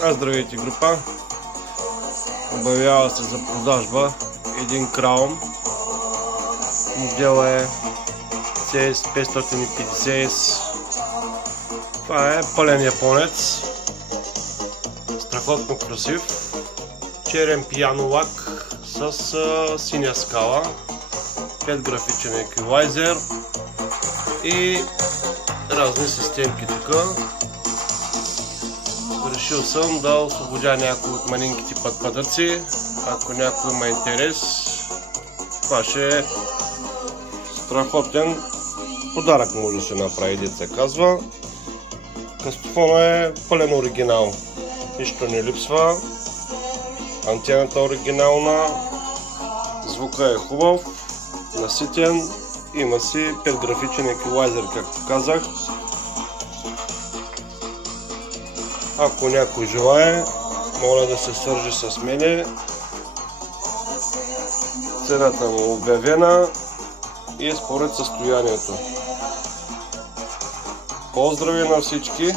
Здравейте, група! Обявява се за продажба един Краун. Модел е CS550S. Това е пълен японец. Страхотно красив. Черен пиано лак с синя скала. 5 графичен еквилайзер и разни системки тук. Решил съм да освободя някои от малинките пътпадъци. Ако някой има интерес, това ще е страхотен подарък, може да се направи, деца казва. Кастофона е пълен оригинал. Нищо не липсва. Антената оригинална. Звука е хубав, наситен. Има си 5 графичен еквилайзер, както казах. Ако някой желае, моля да се свържи с мене. Цената му е обявена и е според състоянието. Поздрави на всички!